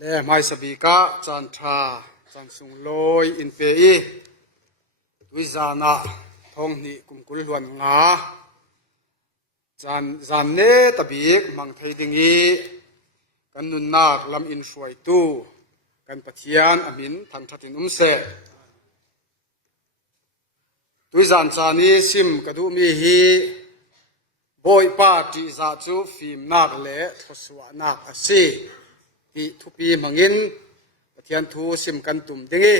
le mai sabika chan tha chan sung loi in pe i tuizana thong ni kumkul luan nga zan ne tabik mang thei dingi kan nun nak lam in suai tu kan pathian amin thang thatin se tuizan chani sim kadu mi hi boy pa ti za chu phim nak le thoswa nak ase ti thupi mangin pathian thu sim kan tum dingi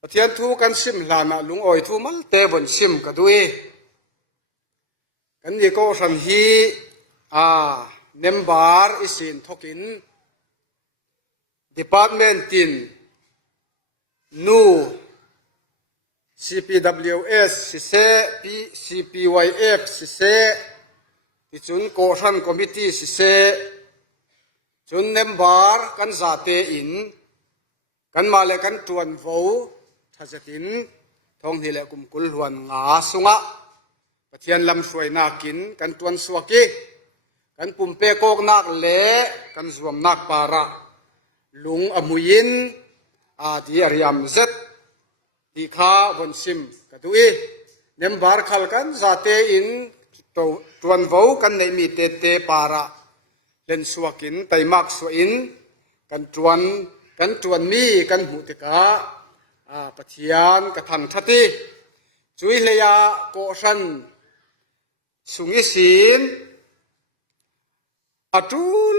pathian thu kan sim hlana lungoi thu mal te bon sim kadui kan ni ko ram hi nembar isin thokin department in nu CPWS sise CPYF sise tichun ko ran committee sise chun nembar kan zate in kan male kan tuan vo thajatin thong hile kumkul huan nga sunga pathian lam suai nakin kan tuan suaki kan pumpe kok nak le kan zuam nak para lung amuyin di ariam zet di kha bon sim kadui nembar khal kan zate in tuan vo kan nei mi te para len suakin taimak suin kan tuan mi kan hu te ka pathian ka thang thati chui leya ko ran sungi sin atul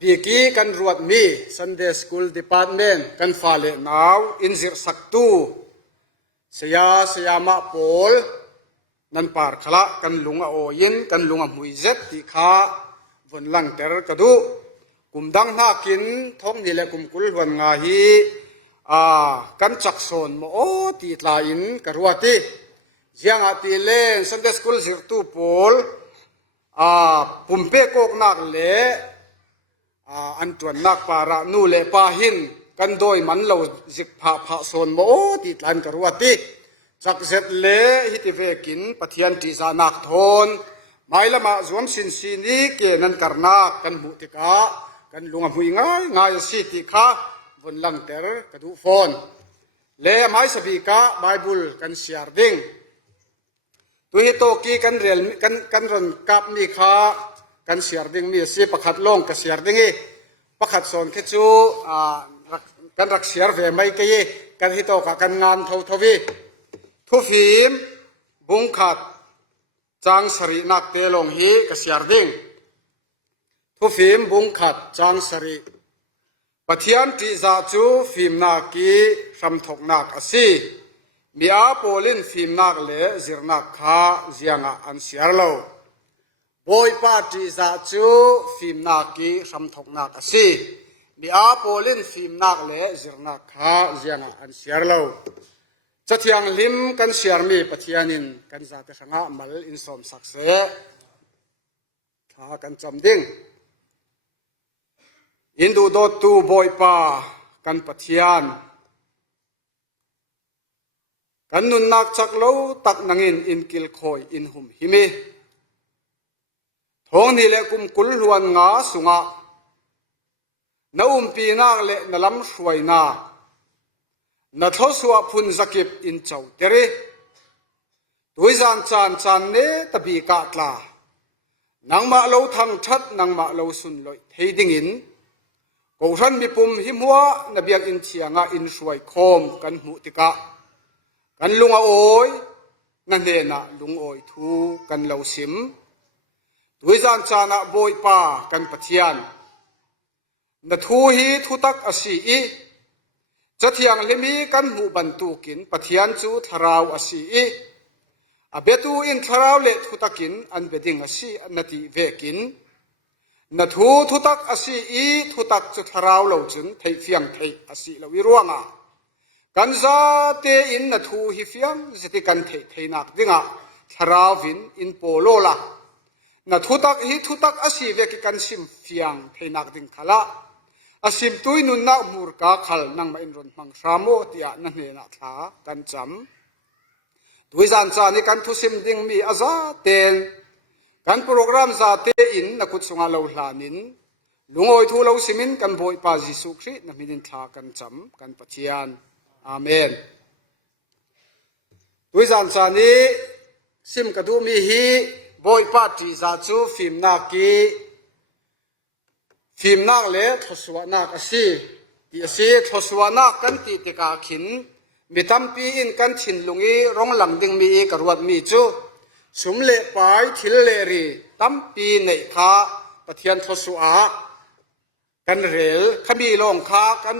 biki kan ruat mi Sunday school department kan fale now inzir saktu sayama pol nan par khala kan lunga oyin kan lunga muizet ti kha von lang ter kadu kumdang hakin thong nile kumkul wan nga hi kan chakson mo o ti tlain karuati jiang ati le Sunday school zirtu pol pumpe kok nak le antuan nak para nu le pahin kan doi man lo zik pha son mo o ti tlan karuati chakzet le hitivekin pathian ti za nak thon mailama zuam sin sini ke nan karnak kan butika kan lunga hui ngai si ti kha von lang ter kadu phone le mai sabika bible kan share ding tu hi to ki kan rel kan ron kap ni kha kan share ding mi si pakhat long ka share ding e pakhat son ke chu kan rak share ve mai ke kan hi to ka kan ngam thowi thu phim bung khat chang sari nak te long hi ka share ding thu phim bung khat chang sari pathian ti za chu phim na ki ram thok nak asi mia polin phim nak le zirnak kha zianga an share lo boy party za chu phim na ki ram thok nak asi mia polin phim nak le zirnak kha zianga an share lo chathiang lim kan share mi pathianin kan za te sanga mal in som sakse tha kan cham ding Hindu dot tu boy pa kan pathian kan nun nak chak lo tak nangin in kil khoi in hum himi thong ni le kum kul huan nga sunga na pi nak le na lam hruai na na thoswa phun zakip in chau tere tuizan chan ne tabi ka tla nangma lo thang that nangma lo sun loi theiding in ko ran mi pum himwa na biak in chianga in suai khom kan mu tika kan lunga oi na ne na lung oi thu kan lo sim tuizan chana boy pa kan pathian na thu hi thu tak asi i chathiang lemi kan mu bantu kin pathian chu tharau asi i abetu in tharau le thu takin an beding asi nati vekin na thu tak asi i thu tak chu tharau lo chun thei fiang thei asi lo wiruanga kan za te in na thu hi fiang zati kan thei nak dinga tharawin in polola na thu tak asi veki kan sim fiang thei nak ding khala asim tui nun na mur ka khal nang ma in ron mang ramo tia na ne na tha kan cham tuizan cha ni kan thu sim ding mi aza ten kan program za te in na kut sunga lo hlanin ลุงโอยทูเราสิมินกันบ่อยปาจิสุครินะมิดินทากันจำกันปะเทียนอาเมนด้วยจานจานี้ซิมกระดูมีฮีบ่อยปาจิจาจูฟิมนากีฟิมนักเล่ทศวรรษสิที่สิทศวรรษกันติติกาขินมีตั้มปีอินกันชินลุงีร้องหลังดึงมีกระวดมีจูสมเล่ไปทิลเลรีตั้มปีในข้าปะเทียนทศวรรษกันเรลขมีลงข้ากัน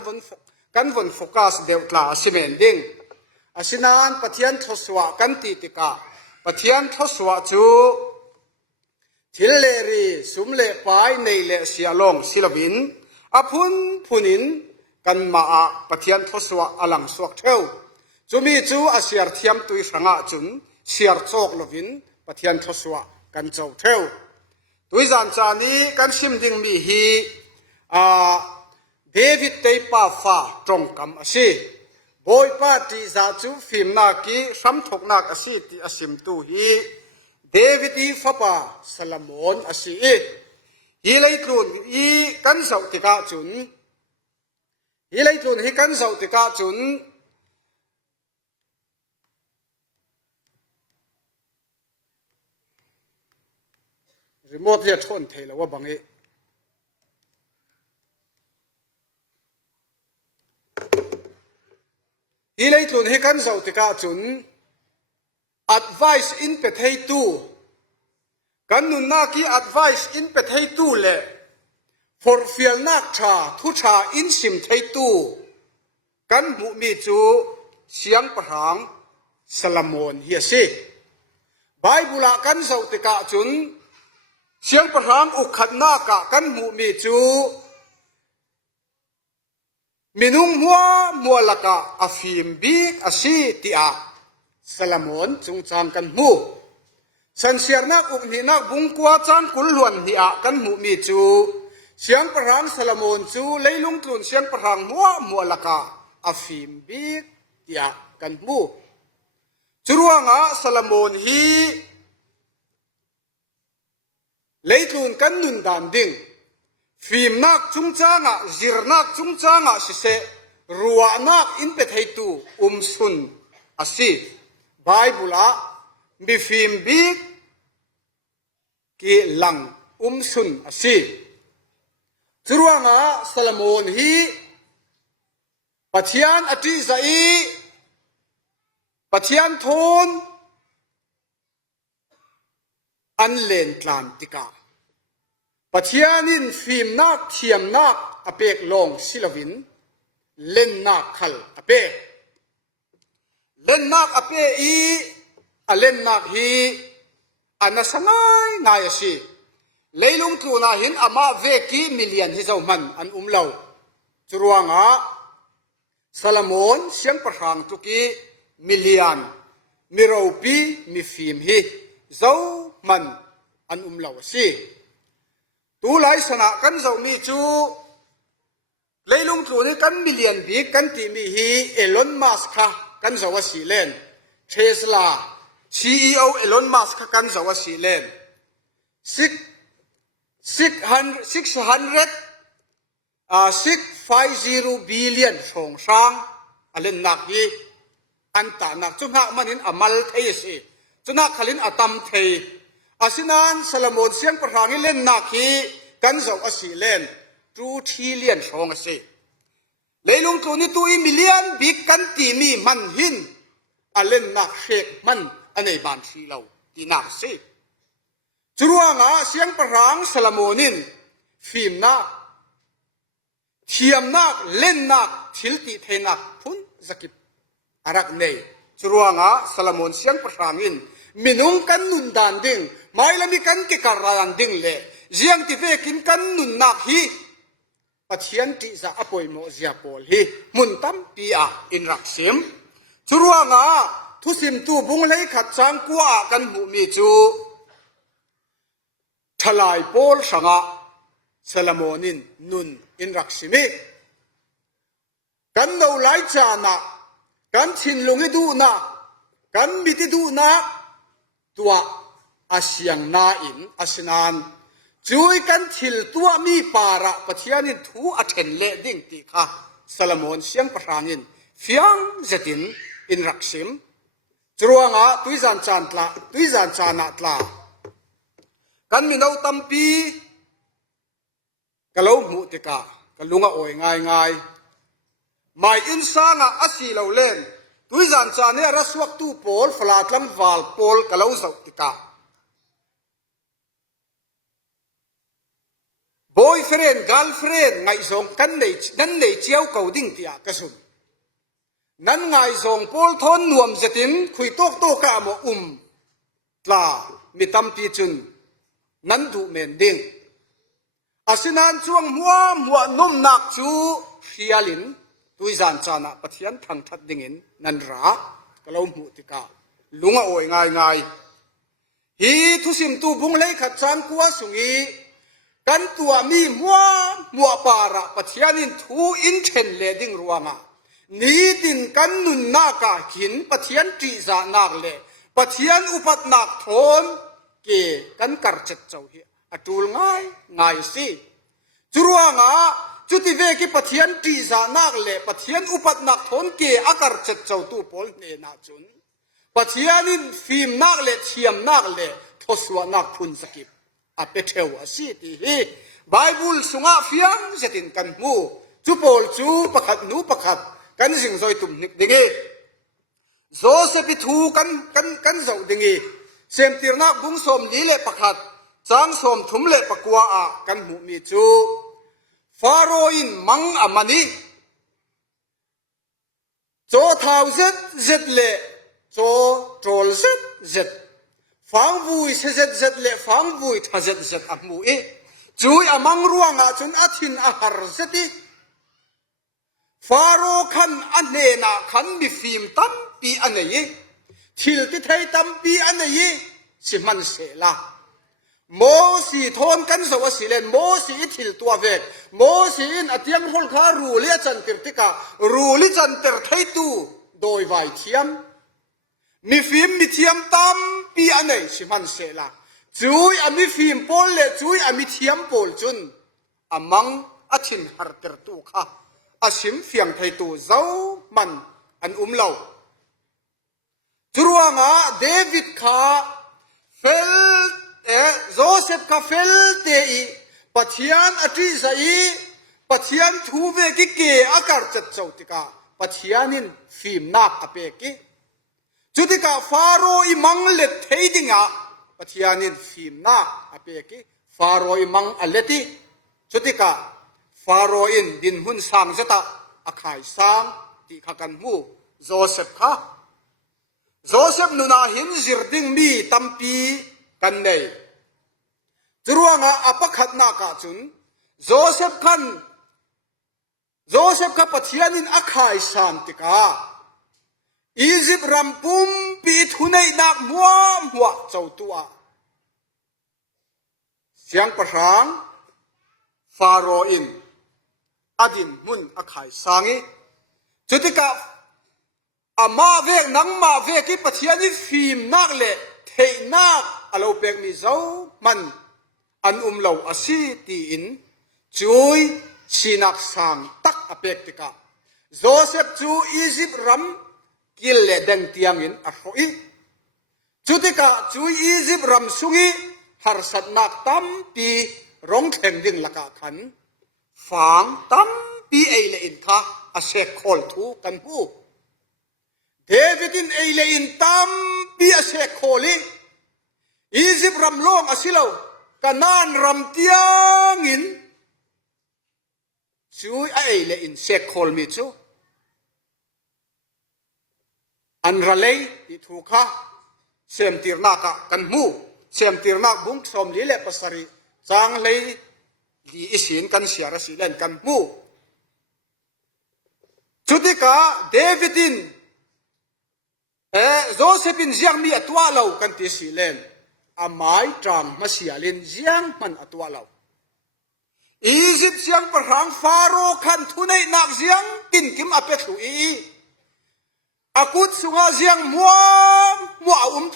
วนโฟกัสเดวกลาสิเมนดิ้งอาศินานปะเทียนทศวรรษกันติติกาปะเทียนทศวรรษจูทิลเลรีสุมเลปายในเลเสียลงศิลวินอพุนพุนินกันมาปะเทียนทศวรรษอลังสวกเทวจูมีจูอาเสียร์เทียมตุยสังอาจุนเสียร์โจกลวินปะเทียนทศวรรษกันเจ้าเทวตุยจานจานี้กันชิมดิ่งมีฮีเดวิดเตยป้าฟ้าตรงกำอาศิบอยป้าตีจาจูฟิมนากีสัมทกนักอาศิติอาศิมตุฮีเดวิดอีฟ้าป้าซาลามอนอาศิฮีไลตรุนอีกันเสาติกาจุนฮีไลตรุนฮีกันเสาติกาจุนรีโมทเรียกชนเทแล้วว่าบางฮีไลตรุนฮีกันเสาติกาจุน advice in เปเทตูกันนุนนากี advice in เปเทตูเล่ for ฟิลนักชาทุชา in สิมเทตูกันมุมีจูเสียงประหางซาลามอนเฮียสิไบเบิลกันเสาติกาจุนเสียงประหางอุคันนากะกันมุมีจูมินุงมัวละกะอาฟิมบีกอาซีติอาซาลามอนจุงจางกันมูสันเสียนักอุกมีนักบุงกัวจางกุลหวนหิอากันมุมีจูเสียงประหางซาลามอนจูเลยลุงตุนเสียงประหางมัวละกะอาฟิมบีกติอากันมูจุรวงะซาลามอนฮีเลยตุนกันนุนดานดิงฟิมนักจุงจางะจิรนักจุงจางะสิเสรัวนักอินเปเทตูสุนอาศิไบเบิลมีฟิมบิกกีหลังสุนอาศิจุรวงะซาลามอนฮีปัจจัยอติใจปัจจัยทนอันเลนทานติกาปัจจัยนินฟิมนักเทียมนักอเปกลงศิลวินเล่นนักขัลอเปกเล่นนักอเปอีเล่นนักฮีอันนั้นสง่ายสิเลยลุงตูน่าหินอามาเวกีมิลเลียนที่เจ้ามันอันเล่าจรวงะซาลามอนเสียงประหางตุกีมิลเลียนมิโรปีมิฟิมฮีเจ้ามันอันเล่าสิตูไลสนะกันเจ้ามีจูเลยลุงตูนี่กันมิลเลียนบีกันที่มีฮีเอลอนมัสก์กันเจ้าว่าสิเลนเทสลาCEO เอลอนมัสก์กันเจ้าว่าสิเลน650 billion สองช้างอะไรนักฮีอันตานักจุนักมันหินอามัลเทสิจุนักขลินอาตัมเทอาศินันซาลามอนเสียงประหางเล่นนักฮีกันเจ้าว่าสิเลน2 trillion สองสิเลยลงตัวนี้ตัวมิลเลียนบิ๊กกันตีมีมันหินเล่นนักเชกมันอันในบ้านสีเราตีนักสิจรวงะเสียงประหางซาลามอนินฟิมนักเทียมนักเล่นนักทิลติเทนักพุนสกิปอารักเนยจรวงะซาลามอนเสียงประหางินมินุงกันนุนดานดิ่งไม่ละมีกันกิการันดิ่งเล่เจียงที่เวกินกันนุนนักฮีปัจเจียนที่จะอภัยโมเสียปอลฮีมุนตัมปีอาอินรักซิมจรวงะทุสิมตูบุงเลยขัดจางกัวกันบุมีจูทลายโพลสังะซาลามอนินนุนอินรักซิมิกันเราไล่จานะกันชินลงให้ดูนะกันมิติดูนะตัวอาเซียงนาอินอาศินาน จุยกันทิลตัวมีปาระปะเทียนินทูอัเทนเลดิ่งติค่ะซาลมอนเสียงประหางินเฟียงเจตินอินรักซิมจรวงะตุยจานจานตลาตุยจานจานาตลากันมีนาวตัมปีกะโลมุติกะกะลุงะโอยง่ายง่ายไม่อินซางะอาศิเลาเล่นตุยจานจานเนี่ยรัสวักตูโพลฟลาตลัมวาลโพลกะโลสติกะboyfriend girlfriend ngai zong kan nei nan nei chiao kau ding tia ka sun nan ngai zong pol thon nuam zetin khui tok to ka mo tla mitam pi chun nan du men ding asinan chuang muwa nom nak chu hialin tuizan chana pathian thang that dingin nan ra kalo mu tika lunga oi ngai ngai hi thusim tu bung lei khat chan kwa sungi kan tua mi muwa para pathianin thu in then le ding ruanga ni tin kan nun na ka hin pathian ti za nak le pathian upat nak thon ke kan kar chet chau hi atul ngai ngai si churuanga chuti ve ki pathian ti za nak le pathian upat nak thon ke akar chet chau tu pol ne na chun pathianin fim nak le thiam nak le thoswa nak phun sakip apethew asiti hi bible sunga fiang zetin kan mu chu pol chu pakhat nu pakhat kan jing zoi tum nik dingi joseph thu kan zo dingi sem tirna bung som li le pakhat chang som thum le pakwa a kan mu mi chu pharaoh mang amani cho thau zet le cho trol zet phang vui se zet le phang vui tha zet amu e chui amang ruanga chun athin a har zeti pharaoh khan ane na khan mi fim tam pi anei thil ti thei tam pi anei si man se la mo si thon kan zo asilen mo si thil tua ve mo si in atiam hol kha ru le chan tir tika ru li chan ter thei tu doi vai thiam mi fim mi thiam tam pi anei si man se la chui ami fim pol le chui ami thiam pol chun amang athin har ter tu kha asim fiang thei tu zau man an lo churuanga david kha fel joseph kha fel te i pathian atri sai pathian thu ve ki ke akar chat chau tika pathianin fim nak ape ki chutika pharaoh i mang le theidinga pathianin fim na apeki pharaoh i mang aleti chutika pharaoh in din hun sang zeta akhai sang ti khakan mu joseph kha joseph nuna hin zirding mi tampi kan nei churuanga apakhat na ka chun joseph kha pathianin akhai sang tika Egypt rampum pi thunei nak muwa chau tua siang pasang pharaoh in adin mun akhai sangi chutika ama ve nang ma ve ki pathiani fim nak le thei nak alo pek mi zo man an lo asi ti in chui sinak sang tak apek tika joseph chu Egypt ram kil le deng tiang in a hoi chutika chui Egypt ram sungi har sat nak tam pi rong theng ding laka khan fang tam pi ei le in tha a se khol thu kan hu david in ei le in tam pi a se kholi Egypt ram long asilo kanan ram tiang in chui a ei le in se khol mi chu an ralei ti thu kha sem tirna ka kan mu sem tirna bung som li le pasari chang lei li isin kan siara silen kan mu chutika davidin josephine jiang mi atwa lo kan ti silen amai tram masialin jiang man atwa lo Egypt siang parang pharaoh khan thunei nak jiang tin kim apek thu i akut sunga jiang mua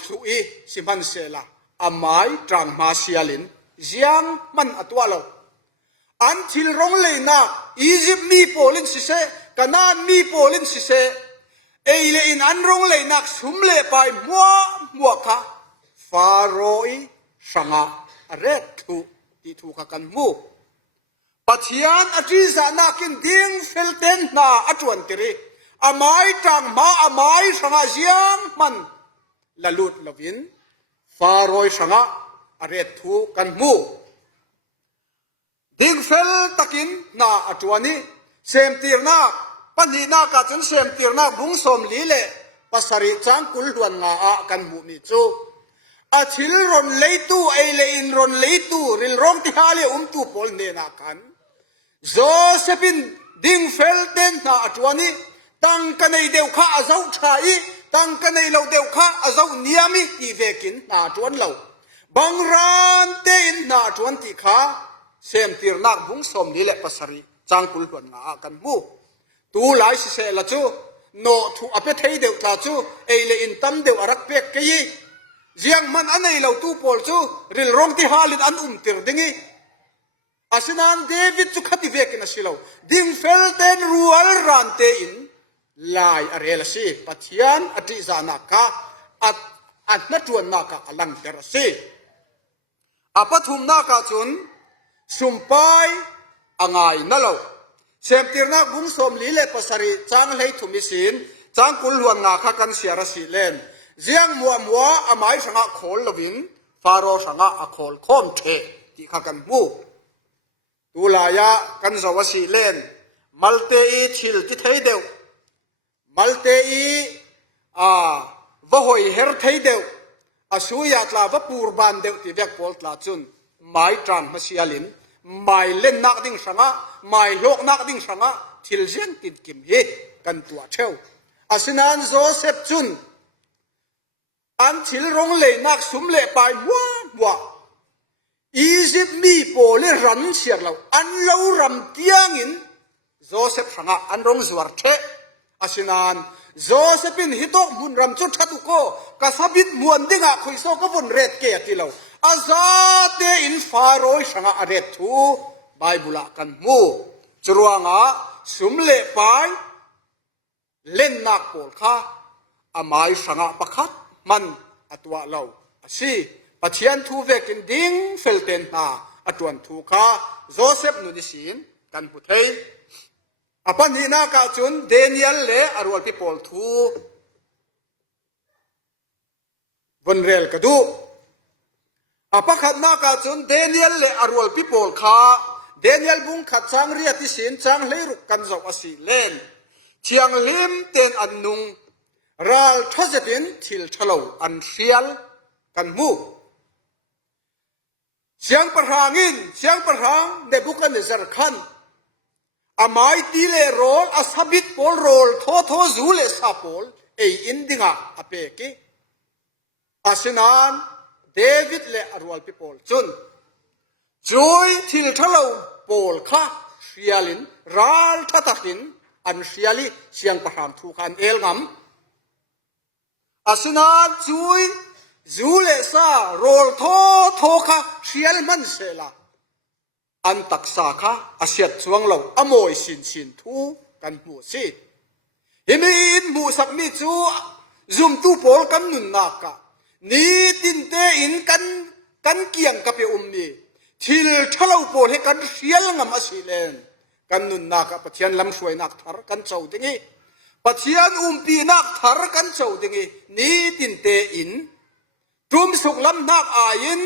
thui siman sela amai trang ma sialin jiang man atwa lo an thil rong leina Egypt mi polin si se Canaan mi polin si se eile in an rong leina sumle pai mua kha faroi sanga aret thu ti thu kha kan mu pathian atriza nakin ding felten na atwan tiri amai tang ma amai sanga jiang man lalut lovin faroi sanga aret thu kan mu ding fel takin na atwani sem tirna pani na ka chun sem tirna bung som li le pasari chang kul duan nga a kan mu mi chu a thil ron leitu eile in ron leitu ril rong ti hale tu pol ne na kan Josephine ding fel ten na atwani tang kanai deu kha azau thai tang kanai lo deu kha azau niami ti vekin na tuan lo bangran te in na tuan ti kha sem tir nak bung som ni le pasari changkul tuan nga kan mu tu lai si se la chu no thu ape thei deu tha chu eile in tam deu arak pek ke yi jiang man anei lo tu pol chu ril rong ti halin an tir dingi asinan David chu khati vekin asilo ding fel ten rual ran te in lai arel si pathian ati zana ka at na tuan na ka alang ter si apathum na ka chun sumpai angai nalo semtirna bung som li le pasari chang lei thumisin chang kul huan nga kha kan siara si len jiang muwa amai sanga khol lovin faro sanga a khol khom the ti kha kan mu tulaya kan zawasi len malte i thil ti thei deu malte i vohoi her thei deu asuya tla va purban deu ti vek pol tla chun mai tran masialin mai len nak ding sanga mai lok nak ding sanga thil jen tin kim hi kan tua theu asinan Joseph chun an thil rong le nak sum le pai wa Egypt mi pole ran siar lo an lo ram tiangin Joseph sanga an rong zuar the asinan Josephine hitok mun ram chu thatu ko kasabit muan dinga khoiso ka bun ret ke atilo azate in faroi sanga aret thu bible kan mu churuanga sumle pai len nak pol kha amai sanga pakhat man atwa lo asi pathian thu vekin ding felten na atwan thu kha Joseph nu disin kan puthei apan hina ka chun Daniel le arwal people thu vonrel kadu apakhat na ka chun Daniel le arwal people kha Daniel bung khat chang ria ti sin chang leiruk kan zo asi len chiang lim ten annung ral thojetin thil thalo an rial kan mu siang parhang Nebuchadnezzar khan amai ti le rol asabit pol rol tho zule sapol ei indinga apeki asinan David le arwal people chun joy thil thalo pol kha rialin ral thatakin an riali siang parhang thu khan elngam asinan joy zule sa rol tho kha rial man sela an taksa kha asiat chuang lo amoi sin thu kan mu si himin mu sak mi chu zum tu pol kan nun na ka ni tin te in kan kiang ka pe ni thil thalo pol he kan rial ngam asilen kan nun na ka pathian lam suai nak thar kan chau dingi pathian pi nak thar kan chau dingi ni tin te in tum suk lam nak ain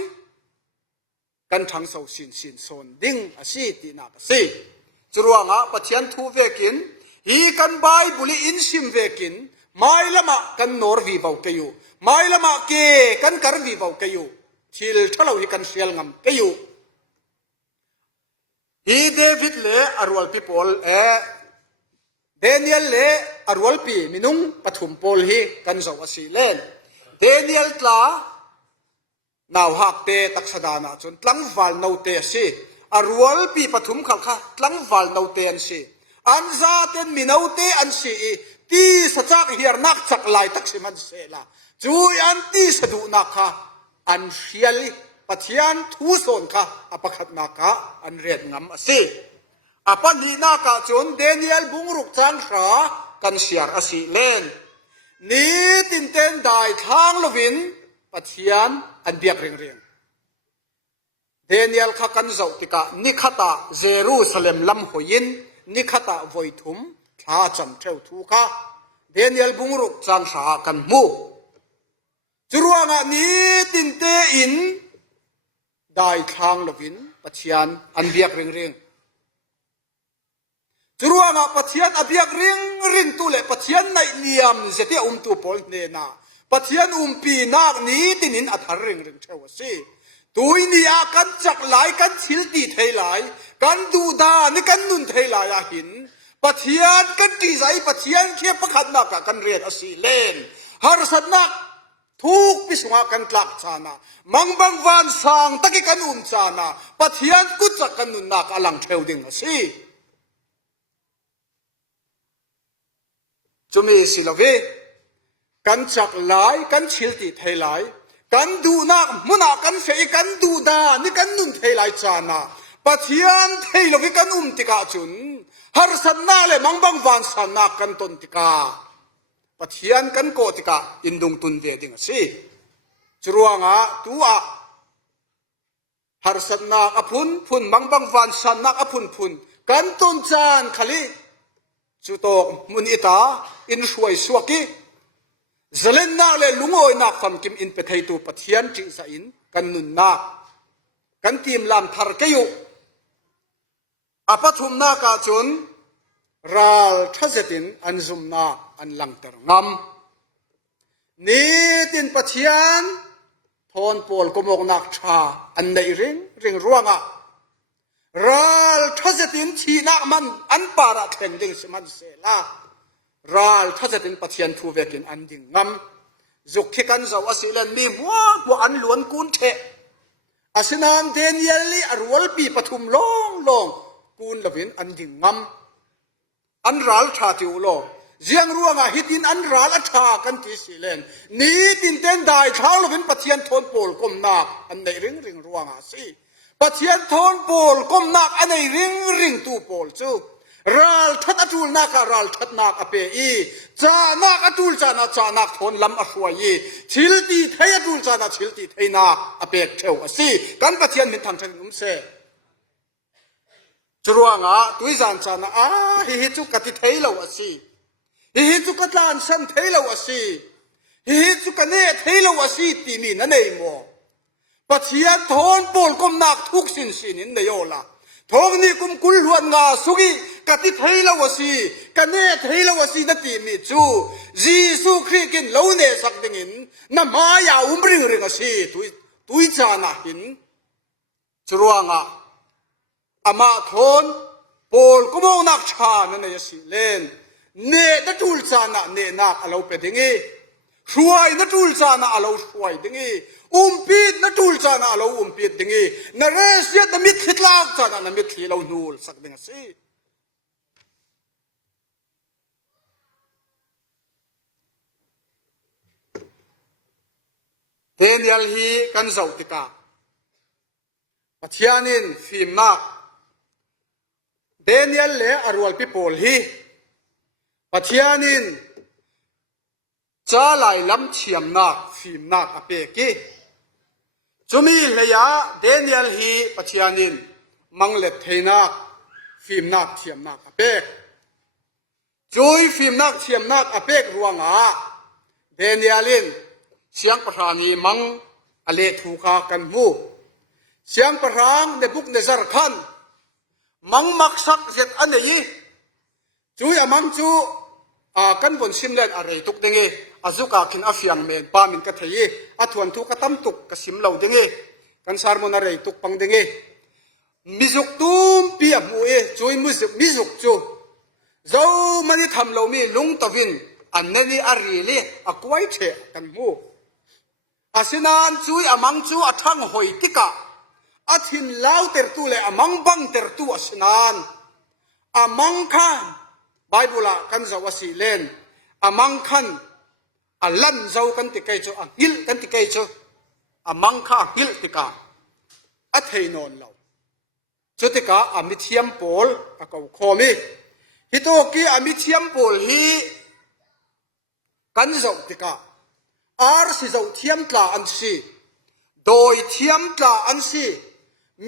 kan thang so sin son ding asi ti na si churuanga pathian thu vekin hi kan bible in sim vekin mai lama kan nor vi bau kayu mai lama ke kan kar vi bau kayu thil thalo hi kan sial ngam kayu hi David le arwal people Daniel le arwal pi minung pathum pol hi kan zo asi len Daniel tla naw hak te taksadana chun tlang val no te si arwal pi pathum khalkha tlang val no te an si an za ten minau te an si ti sachak hiar nak chak lai taksiman sela chui an ti sadu nakha an hiali ปัทยันทูโซนค่ะอปขัดนากะอันเรียนงำสิอปันนีนากะจนเดนิเอลบุงรุกจังขากันเสียร์อสิเลนนี้ตินเต้นได้ทางลวินปัทยันอันเบียกเรียงเดนิเอลข้ากันเจ้าติกะนิคตาเยรูซาเล็มลำหอยินนิคตาไวทุมท้าจันเทวทูค่ะเดนิเอลบุงรุกจังขากันมูจรวงอันนี้ตินเตอินได้ทางลวินปัทยันอันเบียกเรียงจรวงปัทยันอันเบียกเรียงตุเลปัทยันในเลียมเสตีตุปอลเนนาปัทยันปีนักนี้ตินินอัฐเริงเทวสิตุยนี่อากันจักหลายกันชิลตีเทหลายกันดูดานี่กันนุนเทหลายหินปัทยันกันดีใจปัทยันเขียประคันนักกันเรียนอสีเลนหารสันนักทุกปิสวากันกลักชานะมังบังวันสังตะกิกันชานะปัทยันกุจักกันนุนนักอลังเทวดิ่งสิจุมีสิลเวกันจักหลายกันชิลตีเทหลายกันดูนักมุนักกันเฟยกันดูดานี่กันนุนเทหลายชานะปัทยันเทลวิกันติกาจุนหารสันนาเลมังบังวันสันนักกันตนติกาปัทยันกันโกติกาอินดุงตุนเวดิงสิจรวงตัวหารสันนักอภุนพุนมังบังวันสันนักอภุนพุนกันตนจานขลีจุโตมุนอิตาอินช่วยสวกิเจเลนนักเลลุงโอยนักคำกิมอินเปทัยตูปัทยันจิสอินกันนุนนักกันทีมลำทาร์เกยุอปัทุมนักจนรัลทัศตินอันซุมนาอันลังเตอร์งำนี้ตินปัทยันทอนโพลกมกนักชาอันในริงร่วงรัลทัศตินชีนักมันอันปาระเข่งดิ่งสมันเสลารัลทัศตินปัทยันทูเวกินอันดิ่งงำจุกที่กันจะวสิเลนมีหัวอันล้วนกุนเทอาศนานเดนิเอลีอรวลปีปฐุมลงกุนลวินอันดิ่งงำอันรัลชาติอุโลเจียงรัวงฮิตินอันรัลอัชากันที่สิเลนนี้ตินเต้นได้เท้าลวินปัทยันทนโพลกมนักอันในริงรัวงสิปัทยันทนโพลกมนักอันในริงตูโพลจูรัลทัดอตูลนักรัลทัดนักอเปอีจานักอตูลจานักทนลำอช่วยชิลตีเทียตูลจานักชิลตีเทียนักอเปเทวสิกันปัทยันมินทำทันนุ่มเสจรวงตุยจานจานะฮิจุกติเทยลาวสิฮิจุกตานสันเทยลาวสิฮิจุกเนเทยลาวสิตีนี่นั่นเองโมปัทยันทนโพลกมนักทุกสินนินเดียวละทองนี่กุมกุลหวนงาสุกิกติเทยลาวสิกันเนเทยลาวสินั่นตีนี่จูจีสุคริกินเลวเนสักดิ่งน้ำมายาริงสิตุยจานะหินจรวงอามาทนโพลกุมนักชานั่นเองสิเลนเนนัทูลจานะเนนักเราเป็นดิ่งช่วยนัทูลจานะเราช่วยดิ่งปีดนัทูลจานะเราปีดดิ่งนเรศยัดมิดขิดลากจานะนมิดขิดเรานูลสักดิ่งสิเดนิเอลฮีกันเจ้าติกาปัทยันินฟิมนักเดนิเอลเลอรวลปิโพลฮีปัทยานินจ้าไหลลำเฉียมนักฟิมนักอเปกิจุมีเลียเดนิเอลฮีปัทยานินมังเล็ดเทนักฟิมนักเฉียมนักอเปกจุยฟิมนักเฉียมนักอเปกรวงเดนิเอลินเสียงประธานีมังอเลทูคากันมูเสียงประธานในบุกในสารคันมังมักสักเจ็ดอันนี้จุยมังจูกันบนซิมเลนอะไรตุกเดงอาจุกาคินอาฟิยังเมนปามินกะเทยอาทวนทุกตั้มตุกกสิมเหล่าเดงกันสารมนอะไรตุกปังเดงมิจุกตุมปียมูจุยมิจุกจูเจ้ามันทำเหล่ามีลุงตวินอันนี้อารีเลอควายเทกันมูอาศินานจุยมังจูอาทั้งหอยติกะอาทิมลาวเตอร์ตูเลมังบังเตอร์ตูอาศินานมังคันไบเบิลกันจะว่าสิเลนมังคันลันเจ้ากันติกายจูกิลกันติกายจูมังคันกิลติกา a thei non lo chutika amithiam pol akau khomi hitoki amithiam pol hi kan zau tika ar si zau thiam tla an si doi thiam tla an si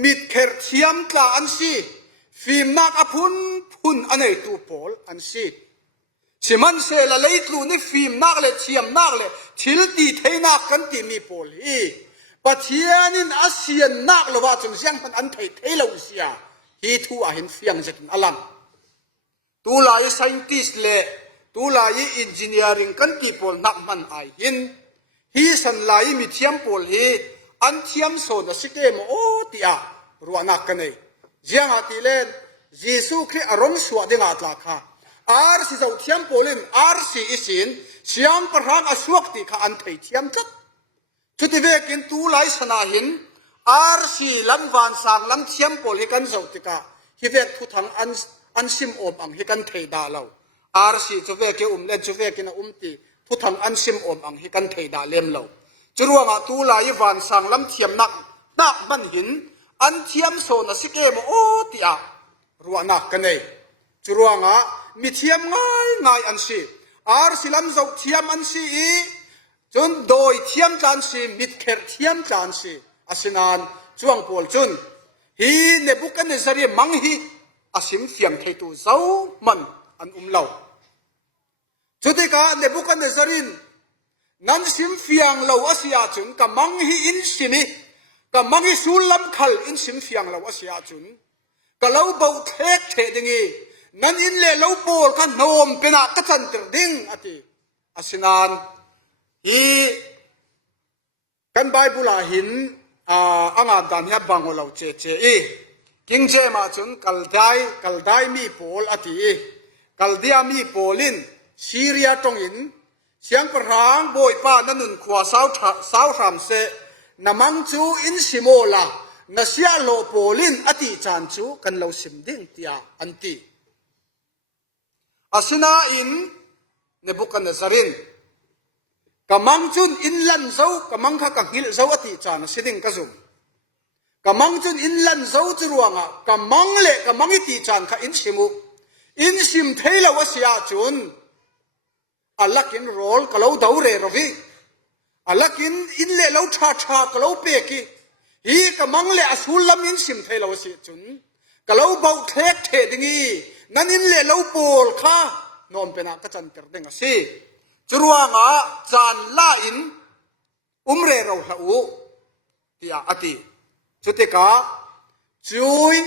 mit kher thiam tla an si fim nak apun phun anei tu pol an si siman se la leitlu ni fim nak le thiam nak le thil ti theina kan ti mi pol hi pathianin asian nak lowa chung siang pan an thei theilo sia hi thu a hin fiang zekin alam tu lai scientist le tu lai engineering kan ti pol nak man ai hin hi san lai mi thiam pol hi an thiam so na sike mo o tia ruana kanei jiang ati len jesu khri aron suwa dinga tla kha ar si zau thiam polin ar si isin siam parhang asuak ti kha an thei thiam tak chuti vekin tu lai sana hin ar si lam van sang lam thiam pol hi kan zau tika hi vek thu thang an sim om ang hi kan thei da lo ar si chu veke le chu vekin ti thu thang an sim om ang hi kan thei da lem lo churuanga tu lai van sang lam thiam nak tak man hin an thiam so na sike mo o tia ruana kanei churuanga mi thiam ngai an si ar silam zau thiam an si i chun doi thiam tlan si mit kher thiam tlan si asinan chuang pol chun hi nebukadnezari mang hi asim fiam thei tu zau man an lo chutika nebukadnezarin nan sim fiang lo asia chun ka mang hi in simi ka mang hi sulam khal in sim fiang lo asia chun ka lo bau thek the dingi nan in le lo pol ka nom pena ka chan ter ding ati asinan hi kan bible a hin anga dan ya bangolo che e king je ma chun kaldai mi pol ati kaldia mi polin syria tongin siang parang boy pa nanun khwa sau tham se namang chu in simola na sia lo polin ati chan chu kan lo sim ding tia anti asina in nebukadnezarin kamang chun in lan zo kamang kha ka hil zo ati chan siding ka zum kamang chun in lan zo churuanga kamang le kamang iti chan kha in simu in sim thailo asia chun alakin rol kalau daure rovi alakin in le lo tha kalau pe ki hi kamang le asul lam in sim thailo si chun kalau bau thek the dingi nan in le lo pol kha nom pena ka chan ter ding asi churuanga chan la in umre ro hlau tia ati chutika chui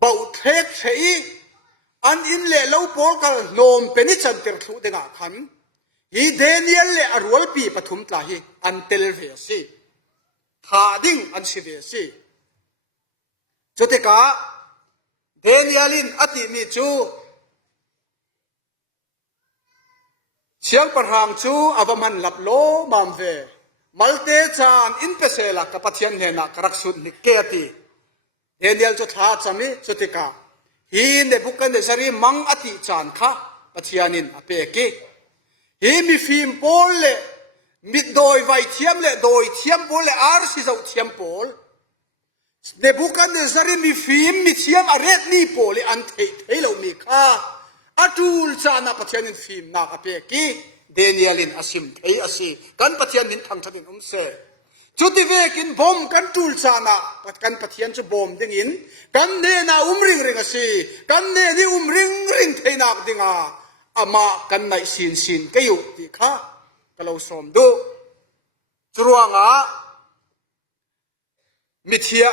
bau thek thei an in le lo pol ka nom peni chan ter thu denga khan hi daniel le arwal pi pathum tla hi an tel ve si tha ding an si ve si chutika danielin ati mi chu siang parhang chu avaman laplo mam ve malte chan in pesela ka pathian hena karak sud niketi daniel chu tha chami chutika hi nebukadnezari mang ati chan kha pathianin apeki hi mi fim pol le mit doi vai thiam le doi thiam pol le ar si zau thiam pol nebukadnezari mi fim mi thiam aret ni pol an thei lo mi kha atul chana pathianin fim na apeki danielin asim thei asi kan pathianin thang thatin se chuti vekin bom kan tul chana kan pathian chu bom dingin kan ne na umring ring asi kan ne ni umring theina dinga ama kan nai sin kayu ti kha kalau som do churuanga mithia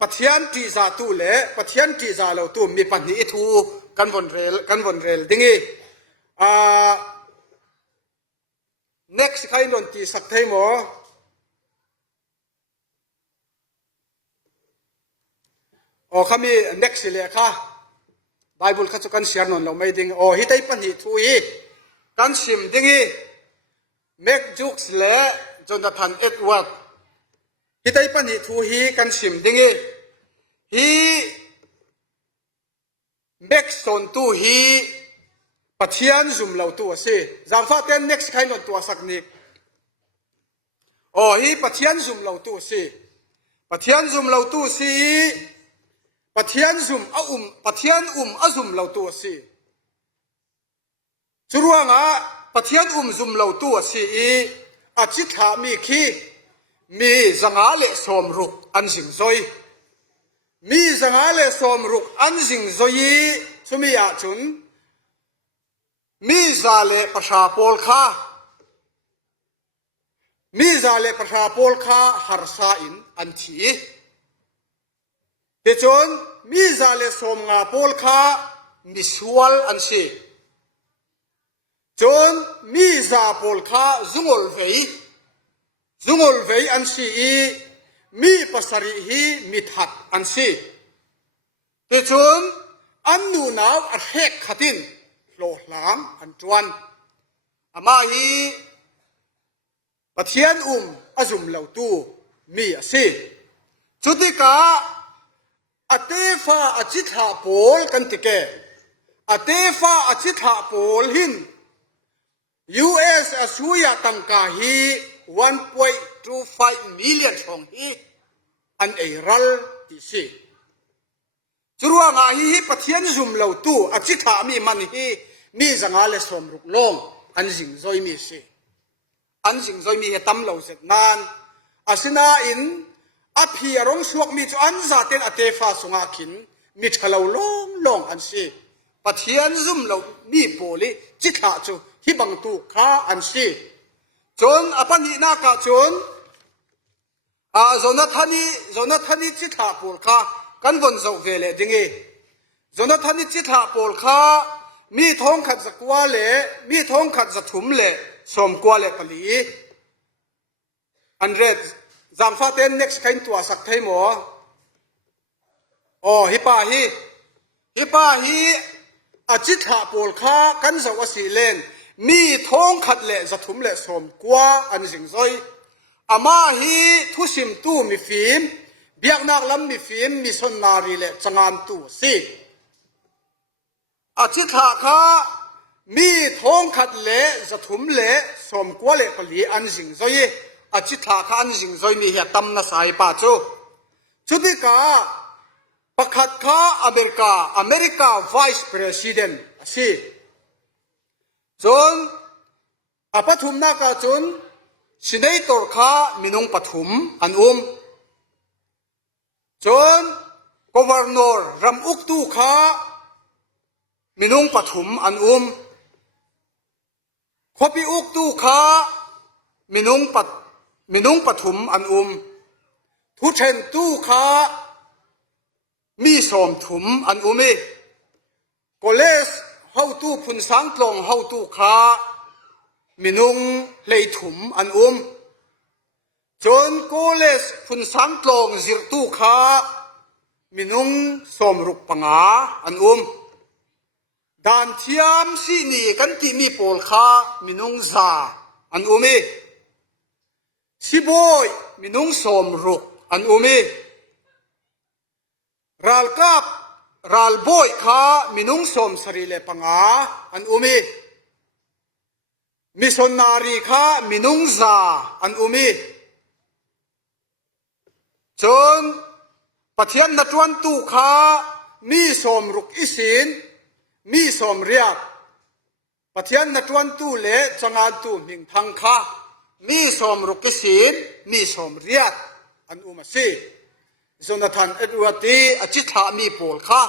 pathian ti za tu le pathian ti za lo tu mi pan ni thu kan von rel dingi next kind on ti sak thai mo o khami next le kha bible kha chu kan share non lo mai ding o hi tai pan hi thu hi kan sim dingi make jokes le jonathan edward hi tai pan hi thu hi kan sim dingi hi make son tu hi pathian zum lo tu ase zamfa ten next kind on tu asak ni o hi pathian zum lo tu ase ปะเทียนซุมเราตู้สีปะเทียนซุมปะเทียนอซุมเราตู้สีจรวงะปะเทียนซุมเราตู้สีอาจิตามีขี้มีสังอาเลสอมรุกอันสิงซอยมีสังอาเลสอมรุกอันสิงซอยสมีอาจุนมีซาเลประชาโปลคามีซาเลประชาโปลคาฮาร์ซาอินอันทีเดจนมีซาเลสอมงาโปลคามิสวลอันซีจนมีซาโปลคาซุงอลเวอันซีมีปัสริฮีมิทัดอันซีเดจนอันนูนาวอัดเฮกขัดินโลหลังอันจวนอามาฮีปะเทียนอซุมเหล่าตู้มีอาศิจุดิกาอเตฟ้าอจิตหาโปลกันติเกอเตฟ้าอจิตหาโปลหิน US อสุยาตังกาฮี 1.25 million ของฮีอันเอรัลติซีจรวงอาฮีปะเทียนซุมเหล่าตู้อจิตหามีมันฮีมีสังอาเลสอมรุกลงอันสิงซอยมีสิอันสิงซอยมีเหตัมเหล่าเสร็จนานอาศินาอินอภิรองสวกมีจอันซาเตนอเตฟาสุงาขินมีทะเลาลงอันสิปะเทียนซุมเหล่ามีโปลิจิตหาจูฮิบังตูข้าอันสิจนอปันหินากาจนจนนัทนีจิตหาโปลข้ากันวนเจ้าเวเลดิงจนนัทนีจิตหาโปลข้ามีท้องขัดจักวาเลมีท้องขัดจัถุมเลสมกวาเลปลีอันเรดจามฟาเตน next ขันตัวสักไทยหมอฮิปาฮีอาจิตหาโปลคากันสวสีเลนมีท้องขัดเลจัถุมเลสมกวาอันสิงซอยอามาฮีทุสิมตู้มีฟิล์มเบียกนักลำมีฟิล์มมีสนนารีเลจังานตู้สิอาจิตหาข้ามีท้องขัดเละจะถุมเละสมกว่าเละปลีอันสิงซอยอาจิตหาข้าอันสิงซอยมีเหตุตำนาสายป่าจูชุดนี้กาประคัดข้าอเมริกา Vice President สิจนปฐุมนากาจนสินเนตอร์ข้ามินุงปฐุมอันจน Governor รำอุกตูข้ามินุงปฐุมอันขบิอุกตูข้ามินุงปฐุมอันทุเชนตูข้ามีสมถุมอันโกเลสเฮาตูพุนสังกลงเฮาตูข้ามินุงเลยถุมอันจนโกเลสพุนสังกลงจิรตูข้ามินุงสมรุกปังอาอันดานเทียมสีนีกันที่มีโปลคามินุงซาอันสิบอยมินุงสมรุกอันรัลกับรัลบอยคามินุงสมสรีเลปังอาอันมิสนนารีคามินุงซาอันจนปะเทียนนัดวันตูคามีสมรุกอิสินมีสมเรียกปะเทียนนัดวันตู้เละจังอาตู้มิงพังคามีสมรุกิสินมีสมเรียกอันมาสิจนทันเอ็ดวัตีอจิตามีโปลคา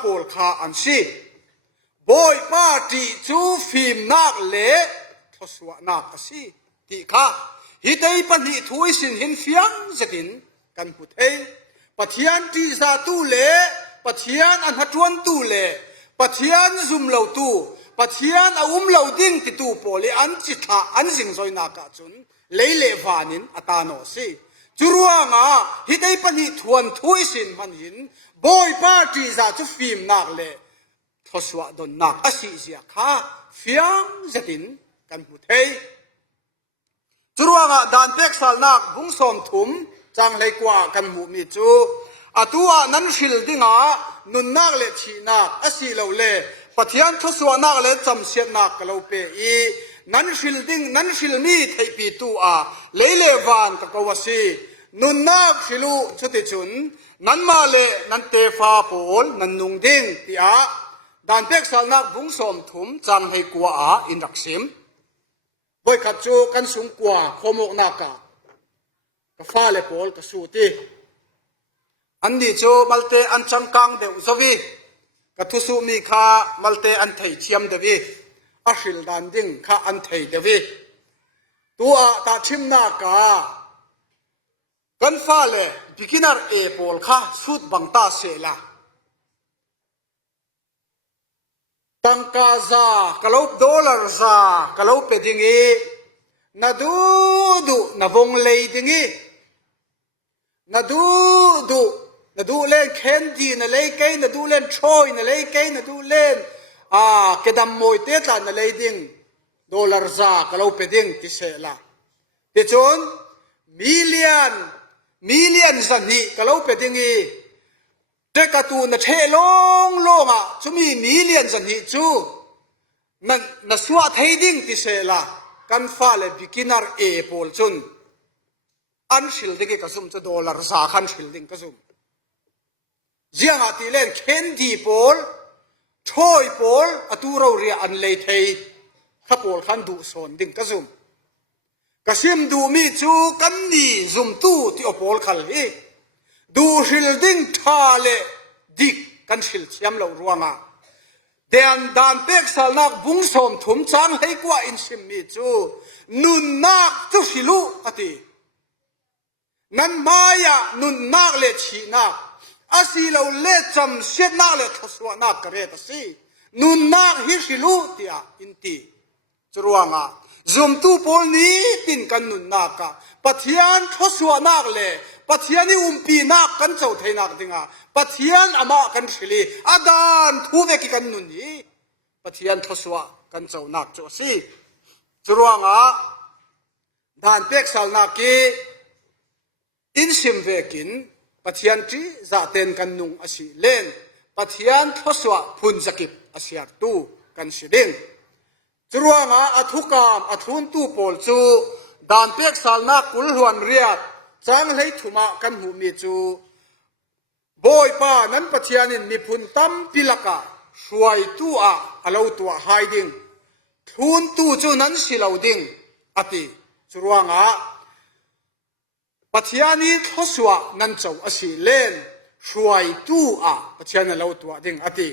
โปลคาอันสิบอยปาติจูฟิมนักเละทศวนักสิติคาฮิตายปันฮิทุยสินหินเฟียงเสดินกันพุทเอปะเทียนตีซาตู้เละปะเทียนอันหัดวันตู้เละปะเทียนซุมเหล่าตู้ปะเทียนเหล่าดิ้งติตู้โปลีอันจิตาอันสิงซอยนากาจุนเลวานินอัตานอสิจุรัวงาฮิตไอปันฮิทวนทุยสินมันหินบอยปาร์ตีซาจุฟิมนักเลทศวดนนักอสิเสียข้าเฟียงเสดินกันพุทเอจุรัวงาดานเต็กสัลนักบุงสมถุมจังเลยกว่ากันหูมีจูตัวนั้นฟิลดิ้งนุนนักเลชีนักอสิเลวเลปะเทียนทศวนักเลจำเสียนักกเลวเปอีนั้นฟิลดิ้งนั้นฟิลมีไทปีตัวเลวานตะกวสี นุนนักสิลุชุติจุนนั้นมาเลนันเตฟ้าโปลนันนุงดิ้งติอาดานเป็กสานักบุงสมถุมจังให้กัวอาอินรักซิมบ่อยขัดจูกันสูงกว่าโคมกนากากฟ้าเลโปลกสูติอันนี้จูมัลเตอันจังกังเดอุสวีกทุสุมีข้ามัลเตอันไทยเทียมเดวีอาศิลดานดิ้งข้าอันไทยเดวีตัวตาชิมนากากันฟ้าเลบิกินาร์เอโปลข้าสุดบังตาเสลาตังกาซากะลบดอลลาร์ซากะลบเปดิงีนาดูนาบงเลยดิงีนาดูเล่นแคนดี้นาเลยเกยนาดูเล่นชอยนาเลยเกยนาดูเล่นเกดัมมวยเตตานาเลยดิงดอลลาร์ซากะลบเปดิงติเสลาติจนมิลเลียนสันนิกะลบเปดิงีเด็กกตูนเทลงอ่ะจะมีมิลเลียนสันนิจูนัสวะไทยดิ้งติเสลากันฟ้าเลบิกินาร์เอโปลจุนอันชิลดิ้งกระซุมจะดอลลาร์ซาคันชิลดิ้งกระซุมเจียงอาทิเล่นเคนดีโปลชอยโปลอตูเราเรียอันเลยไทยข้าโปลขันดูสอนดิ้งกระซุมกระซิมดูมีจูกันดีซุมตู้ที่อโปลขัลฮีดูชิลดิ้งทาเลดิกกันชิลเทียมเรารวงอ่ะเดียนดานเป็กสานักบุงสมถุมจังให้กว่าอินชิมมีจูนุนนักจุชิลุอตินั้นมายานุนนักเลชีนักอาศัยเราเลจำเสียนักเลทศวนักกระเรตสินุนนักฮิชิลุติอาอินตีจรวงอ่ะซุมตูโปลนี้ตินกันนุนนักปัทยานทศวนักเลปัทยานี่ปีนักกันเจ้าไทยนักดิงอ่ะปัทยานอามากันสิลีอาดานทูเวกิกันนุนนี้ปัทยานทศวกันเจ้านักโจสิจรวงอ่ะดานเป็กสานักกีอินซิมเวกินปัทยานที่จะเต็นกันนุงอาศิเลนปัทยานทศวพุนสกิบอาศิยาตูกันสิดิงจรวงอ่ะอธุกามอธุนตูโปลจูดานเป็กสานักกุลหวนเรียดจังให้ถุมากันหูมีจูบอยป้านั้นปัจจัยนินนิพุนตั้มพิลกะช่วยตัวอาเลาตัวหายดิ่งทุนตู้จูนั้นสิเลาดิ่งอติจรวงอ่ะปัจจัยนี้ทศวนั้นเจ้าอสิเลนช่วยตัวปัจจัยนั้นเลาตัวดิ่งอติ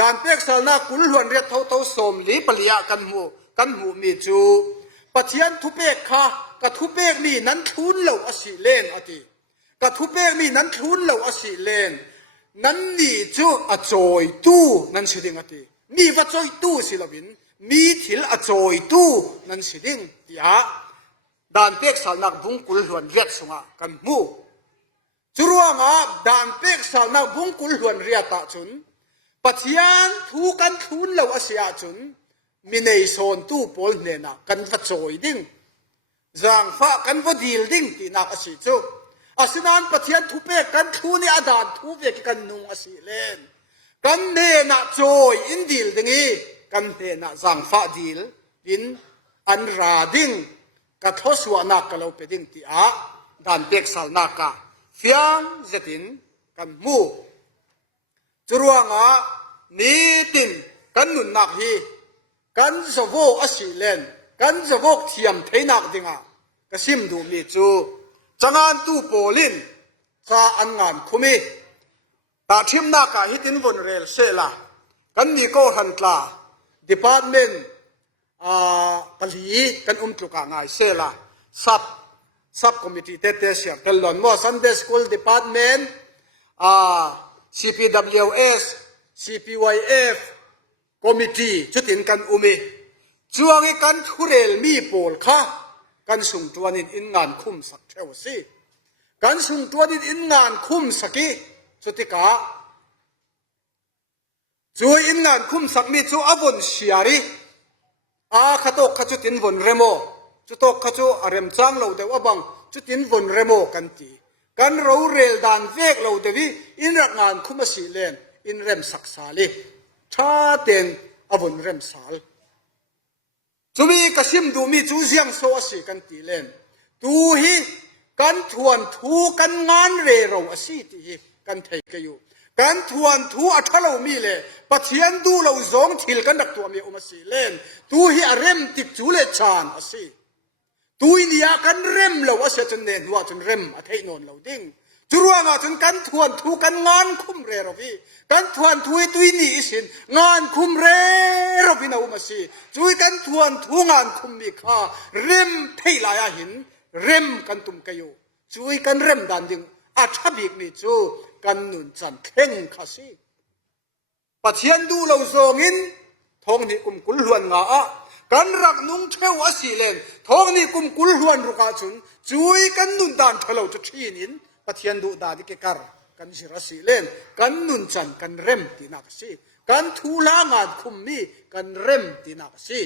ดานเป็กสานักกุลหวนเรียดเท่าสมลีปลียกันหูมีจูปัจจัยทุเปกค่ะกะทุเปกนี่นั้นทุนเหล่าอสิเลนอติกะทุเปกนี่นั้นทุนเหล่าอสิเลนนั้นนี่จูอจอยตู้นั้นสิดิงอติมีว่าจอยตู้สิลวินมีถิลอจอยตู้นั้นสิดิงติอาดานเป็กสานักบุงกุลหวนเรียดสงะกันมูจรวงอ่ะดานเป็กสานักบุงกุลหวนเรียดตาจุนปัจจัยทุกันทุนเหล่าอสิอาจุนมีในโซนตู้โปลเนนะกันว่าจอยดิ่งจางฟ้ากันว่าดีลดิ่งตีนักอสิจูอาศินันปัทยันทุเปกันทุนี่อาดานทุเวกกันนุงอสิเลนกันเนนะจอยอินดีลดิ่งกันเนนะจางฟ้าดีลดินอันราดิ่งกัทศวนักกะเลาเปดิ่งตีอาดานเปกสัลนักะเฟียงเจตินกันมูจรวงอ่ะนี่ตินกันนุนนักฮีกันจะโวอสิเลนกันจะวกเทียมเทนักดิงะกสิมดูมีจูจังอันตูโปลินซาอันงานคุมีตาทิมนักฮิตินวนเรลเซลากันมีก็หันตลาดีพาร์ตเมนต์ปลีกันตุกางายเซลาซับคอมมิตี้เตเตเซียเตลลอนมอซันเดย์สคูลดีพาร์ตเมนต์CPWS CPYF คอมมิตี้จุดอินกันมีจวงกันทุเรลมีโปลค่ะกันส่งตัวนินอินงานคุ้มสักเท่าสิกันส่งตัวนินอินงานคุ้มสักกี่สุติกาจวยอินงานคุ้มสักมีจูอวนเชียรีขัดอกขัดจุดอินวนเรโมจุดอกขัดจูอารมจังเราเดว่าบังจุดอินวนเรโมกันตีกันเราเรลดานเวกเราเดวิอินรักงานคุ้มสิเลนอินเรมสักสาลีชาเตนอวนเรมสาลจูมีกสิมดูมีจูเซียงโซสิกันตีเลนตูฮี กันทวนทูกันงานเรเราอสีติกันไทยกอยู่กันทวนทูอัทเรามีเลยปะเทียนดูเราซองทิลกันดักตัวมีอุมาสีเล่นตูฮีอเรมติดจูเลชานอสีตูอินเดียกันเรมเราอเสจนเนนว่าจนเรมอเทนนเราดิ้งจุรวงจนกันทวนทูกันงานคุมเรเราพี่กันทวนทูตุยนี่สินงานคุมเรเราพี่นาอุมาสีจุยกันทวนทูงานคุมมีค่าเรมเทลายหินเรมกันตุมกอยู่จุยกันเรมดันดิ้งอาชับิกนี่จูกันนุนจันเข่งข้าสิปะเทียนดูเราโซงินท้องนี่กุมกุลหวนงากันรักนุ่งเทวอสีเลนท้องนี่กุมกุลหวนรุกาจุนจุยกันนุนดานทะเลาจะทีนินปะเทียนดูดาดิเกการกันสิรสีเลนกันนุนจันกันเร็มตีนักสิกันทูลางานคุมมีกันเร็มตีนักสิ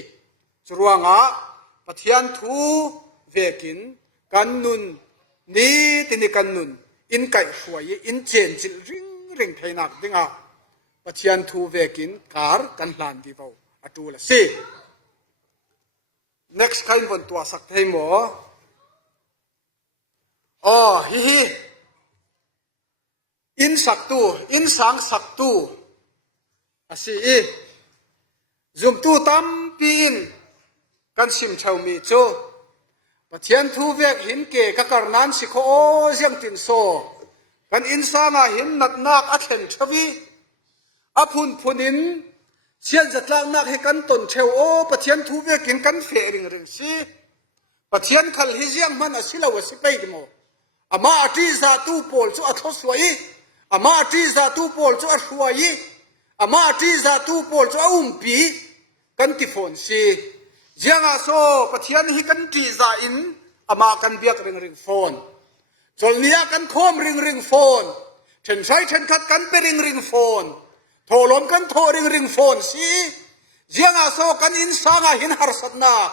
จรวงะปะเทียนทูเวกินกันนุนนี่ตินิกันนุนอินไก่ช่วยอินเจนจิลริงไทยนักดิงะปะเทียนทูเวกินการกันหลานดีเบาอตูละสิ next ใครบนตัวสักไทยหมออ๋อฮิอินสักตูอินสังสักตูอาศัยจุมตูตั้มปีนกันชิมเช่ามีโจปะเทียนทูเวกหินเกะกักรนันสิโคเสียงตินโซกันอินสางาหินนัดนักอัดเห็นชวีอภุนพุนินเชียนจัดลางนักให้กันตนเชวโอปะเทียนทูเวกหินกันเฟริงเรื่องสิปะเทียนขัลฮิเซียงมันอสิลาวสิไปดิโมอามาอติซาตูโพลจูอัทสวยอามาอติซาตูโพลจูอัทสวยอามาอติซาตูโพลจูอุ้มปีกันติฟอนสิยังอาโซปะเทียนฮิกันตีซาอินอามากันเบียกริงโฟนจนเนียกันโคมริงโฟนเช่นใช้เช่นขัดกันไปริงโฟนโทรล้มกันโทรริงโฟนสิยังอาโซกันอินสางาหินฮาร์สัตนัก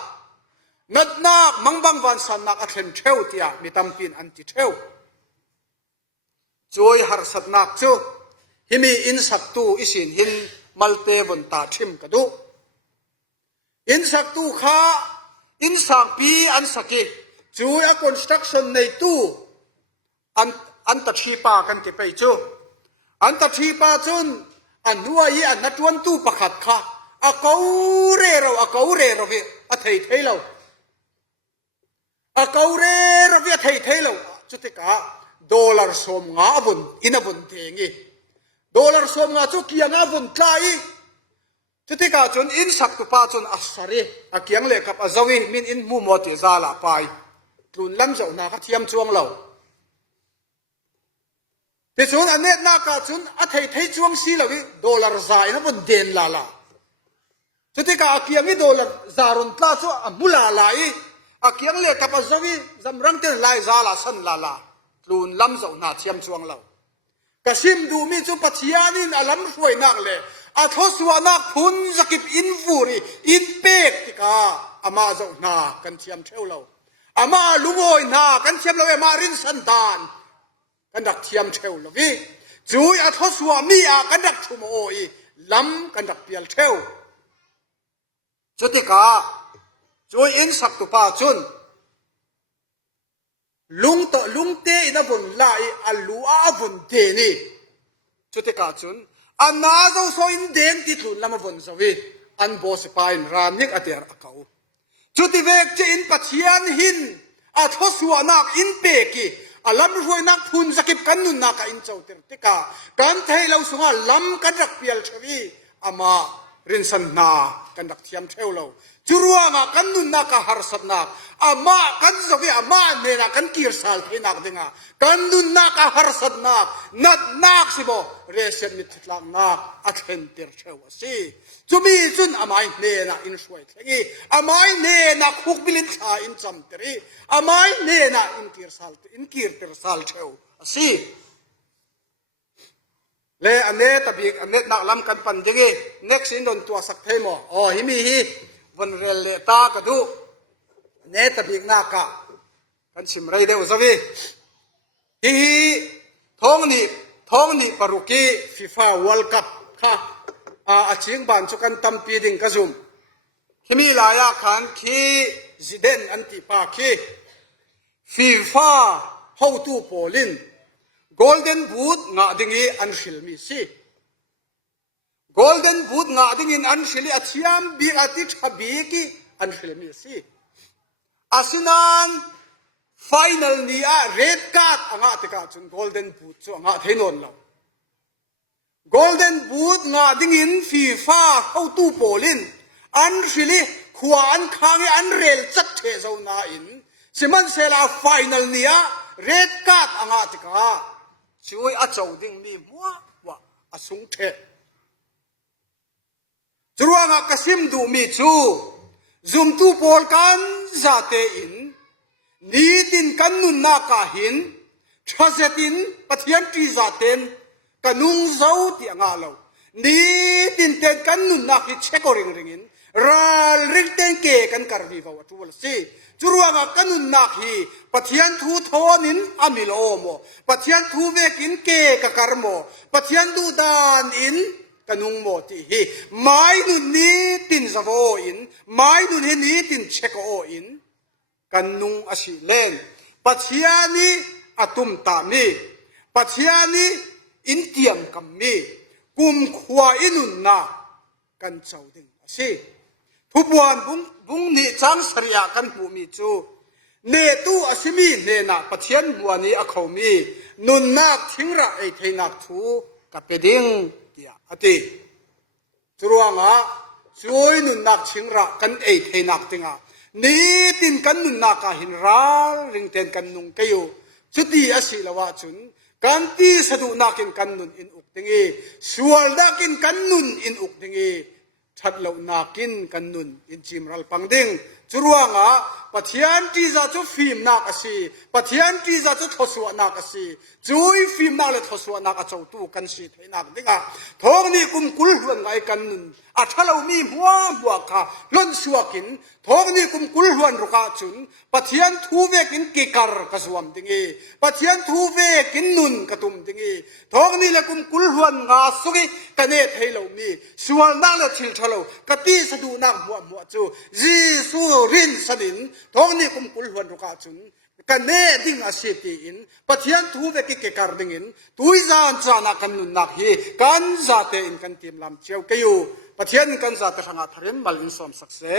นัดนักมังบังวันสันนักอัดเห็นเทวเตียมีตำปินอันติเทวจอยฮาร์สัตนักจูฮิมีอินสักตูอิสินหินมัลเตวันตาทิมกระดูอินสักตูข้าอินสังปีอันสักิจูอคอนสตรักชั่นในตู้อันตัดชีปากันที่ไปจูอันตัดชีปาจุนอันนัวยีอันนัดวันตู้ประคัดข้าอาเกาเรเราเวอเทยเราอาเกาเรเราเวอเทยเราจุดที่กาดอลลาร์สมงาบุนอินาบุนเทงีดอลลาร์สมงาจุกยังอาบุนไกลจุดที่กาจนอินสักตุปาจนอัศรีอาเกียงเล็กกับอาจวิมินอินมูมอติซาลาไปลุนลำเจ้านาคเทียมจวงเราแต่ส่วนอันเนี้ยนาคาจุนอาเทยจวงสีเราวิดอลลาร์ซายนะบุนเดนลาลาจุดที่กาอาเกียงนี่ดอลลาร์ซารุนตาจูมุลาลายอาเกียงเล็กกับอาจวิจำรังเตนลายซาลาสันลาลาลุนลำเจ้านาเทียมจวงเรากระซิมดูมีจุปัจญานินอลัมช่วยนักเลยอาทศวนักพุนสกิบอินฟูรีอินเป็กติกาอามาเจ้านากันเทียมเทวเราอามาลุงโอยนากันเทียมเราเอมารินสันดานกันดักเทียมเทวเราวิจุยอาทศวมีอากันดักชุมโอยลำกันดักเปียลเทวจุติกาจุยอินสักตุปาจุนลุงเตอินาบุนลายอัลลูอาบุนเทนีจุติกาจุนอันน่าจะโซอินเดงที่ทุนลำบุนสวีอันโบสปายน์รานิกอเดียร์อเขาจุดที่เวกจะอินปัจจัยหินอาทศวนักอินเปกีอาลัมรวยนักพุนสกิบกันนุนนักอินเจ้าเตอร์ติกาการเทเราสงาลัมกันรักเปียลชวีอามารินสันนากันดักเทียมเทวเราจุรัวนักกันนุนนักฮาร์สัตนักอามากันสวีอามาเนนักกันกีร์สัลที่นักดิงากันนุนนักฮาร์สัตนักนัดนักสิบ่เรเซนมิตรลังนักอัดเห็นเตอร์เทวสิจุมีจุนอามาเนนักอินสวยทีอามาเนนักฮุกบิลินชาอินจัมตรีอามาเนนักอินกีร์เตอร์สัลเทวสิเลอันเนตบิกอันเนตนักลำกันปันดิกี next อินโดนตัวสักเทมอ๋อฮิมีฮิวันเรเลตากระดูเนตบิกนักกันชิมไรเดียวสวีฮิท้องนี่ปารุกีฟีฟ่าเวิลด์คัพค่ะอาชิงบานจุกันตั้มปีดิ่งกระซุมฮิมีลายาขันคีซิเดนอันติปาคี FIFA how to Polin Golden Boot nga dingi an shilmi si Golden Boot nga dingin an shili athiam bi ati thabi ki an shilmi si asinan final ni a red card anga tika chun Golden Boot chu anga theinon lo Golden Boot nga dingin FIFA how to Polin an shili khwa an khangi an rel chat the zo na in siman sela final ni a red card anga tika chui a chau ding mi muwa wa asung the churuanga kasim du mi chu zum tu pol kan zate in ni tin kan nun na ka hin thazetin pathian ti zaten kanung zau ti anga lo ni tin ten kan nun na ki chekoring ringin ral ring ten ke kan karvi wa tu wal si churuanga kanun na hi pathian thu thonin amil omo pathian thu vekin ke ka karmo pathian du dan in kanung mo ti hi mai nun ni tin zavo in mai nun he ni tin cheko in kanung asi len pathiani atum ta mi pathiani in tiam kam mi kum khwa inun na kan chau ding asi thubuan bung ni chang saria kan pu mi chu ne tu asimi ne na pathian buani a khomi nun nak thingra ei theinak thu ka peding tia ati churuanga chuoi nun nak thingra kan ei theinak tinga ni tin kan nun na ka hin ral ring ten kan nung kayo chuti asi lawa chun kan ti sadu nakin kan nun in uk tingi sual nakin kan nun in uk tingi thatlo nakin kan nun in chimral pangding churuanga pathian ti za chu phim nak asi pathian ti za chu thosua nak asi chui phim nak le thosua nak a chau tu kan si theinak dinga thong ni kum kul huan ngai kan nun a thalo mi huwa huwa kha lon suakin thong ni kum kul huan ruka chun pathian thu vekin ki kar ka suam dingi pathian thu vekin nun ka tum dingi thong ni le kum kul huan nga sugi kane theilo mi sual na le thil thalo kati sadu nak huwa huwa chu jisu rin sanin thong ni kum kul huan ruka chun kane ding asiti in pathian thu ve ki ke kar ding in tuizan chana kan nun nak hi kan zate in kan tim lam cheu kayu pathian kan zate hanga tharim mal in som sakse